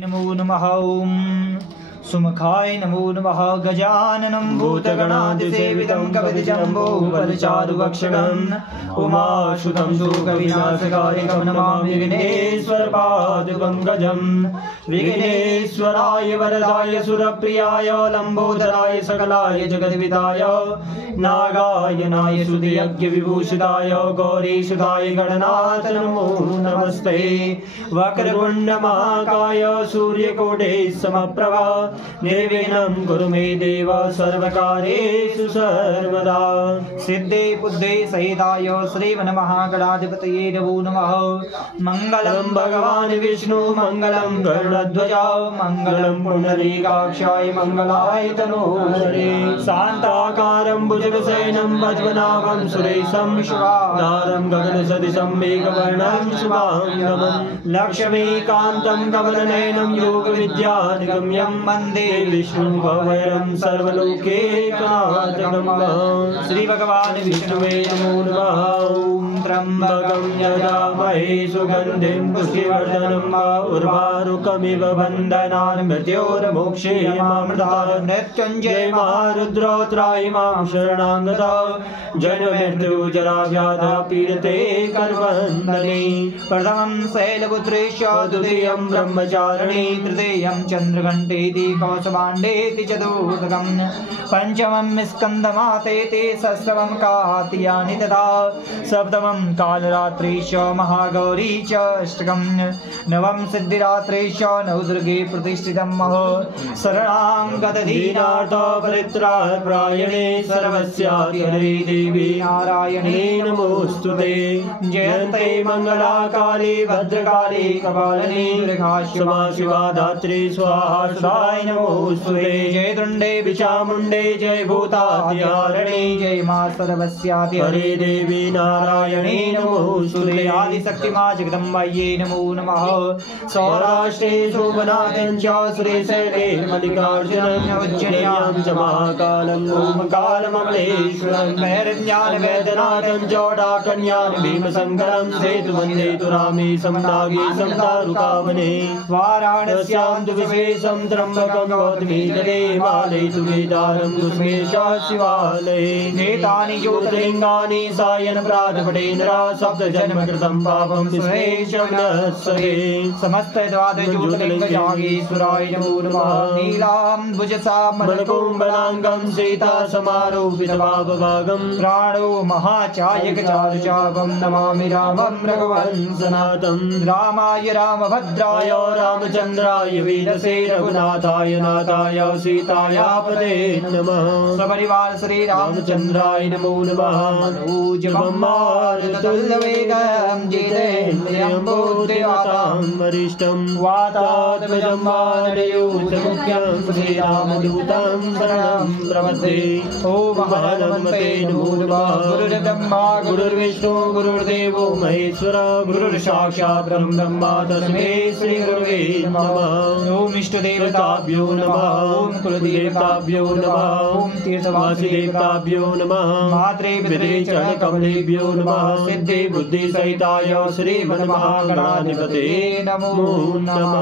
नमो नमः। ओम सुमुखाय नमो नमः। गजाननं भूतगणाधिसेवितं कपितजम्बूफलचारुभक्षणम् उमासुतं शोकविनाशकारिकं नमामि विघ्नेश्वरपादपङ्कजम्। विघ्नेश्वराय वरदाय सुरप्रियाय लम्बोदराय सकलाय जगद्विदाय नागायनाय श्रुतियज्ञविभूषिताय गौरीसुताय गणनाथ नमो नमस्ते। वक्रतुण्डमहाकाय सूर्यकोटि समप्रभा निर्विघ्नं कुरु मे देव सर्वकार्येषु सर्वदा। सिद्धे बुद्धे सहिताय श्रीमन्महागणाधिपतये नमो नमः। मङ्गलं भगवान् विष्णु मङ्गलं गरुडध्वज मङ्गलं पुण्डरीकाक्षाय मङ्गलाय तनूहरे। शान्ताकारं भुजगशयनं पद्मनाभं सुरेशं शुभाधारं गगनसदृशं मेघवर्णं शुभाङ्गं लक्ष्मीकान्तं कमलनयनं योगविद्यानिगम्यं वन्दे विष्णुभवरं सर्वलोकैकनाथं। श्री भगवान विष्णुवे नमो नमः। ओम त्र्यंबकं यजामहे सुगन्धिं पुष्टिवर्धनं उर्वारुकमिव बन्धनान् मृत्योर्मोक्षयेमामृतात्। मृत्युञ्जय महारुद्रो त्रायिमां शरणागतः जन्ममृत्युजराव्याधः पीडते कर्वन्दने। प्रथमं शैलपुत्रेश द्वितीयं ब्रह्मचारिणी तृतीयं चन्द्रघण्टेति कौसभाण्डेति चतुर्थकं पञ्चमं स्कन्दमातेति षष्ठमं कार्तियानि तथा सप्तमं कालरात्रीश महागौरी च अष्टकं नवं सिद्धिरात्रीश नवदुर्गे प्रतिष्ठितं शरणागतदीनार्थ परित्राणाय सर्वस्याधिहरे देवी नारायणे नमोस्तुते। जयन्ते मंगला काली भद्रकाली कपालिनी दुर्गा शिवा धात्री स्वाहा सुधाय नमोस्तुते। जय दुंडे विचामुंडे जय भूतादिहारिणे जय मां सर्वस्याधिहरे देवी नारायणे नमोस्तुते। आदिशक्ति मां जगदम्बायै नमो नमः। सौराष्ट्रे शोभनाथं च श्रीशैले मल्लिकार्जुनं उज्जयिन्यां च महाकालं ओमकारममलेश्वरं भैरव्यान् वैद्यनाथं च डाकन्यान् भीमशङ्करं सेतुवन्देतु रामेशं नागेशं दारुकावने। वाराणस्यां तु विशेषं त्र्यम्बकं गौतमी तटे हिमालयतु केदारं कुसुमेश शिवालये। एतानि ज्योतिर्लिङ्गानि सायं प्रातपटे नरा सप्तजन्मकृतं पापं विश्वेशमनस्सरे। समस्त द्वादश ज्योतिर्लिङ्गजागेश्वराय नमो नमः। नीलाम्बुजसामलकुम्भलाङ्गं सीता समारोपितभावभागं प्राणो महाचायकचारुचापं नमामि रामं रघुवंशनाथं। रामाय रामभद्राय रामचन्द्राय वेदसे रघुनाथाय नाथाय सीताय पते नमः। सपरिवार श्री रामचन्द्राय नमो नमः। मनोजवम्मारुतुल्यवेगं जितेन्द्रियं बुद्धिमतां वरिष्ठं वातात्मजं वानरयूथमुख्यं श्रीरामदूतं शरणं प्रपद्ये। ओम हनुमते नमो नमः। गुरुर्ब्रह्मा गुरुर्विष्णु गुरुर्देवो महेश्वर गुरुर्साक्षात् ब्रह्मा तस्मै श्री गुरुवे नमः। ओम इष्टदेवताभ्यो नमः। ओम कुलदेवताभ्यो नमः। ओम तीर्थवासिदेवताभ्यो नमः। मात्रे पितरे चरणकमलेभ्यो नमः। सिद्धि बुद्धि सहिताय श्रीमन्महागणाधिपतये नमो नमः।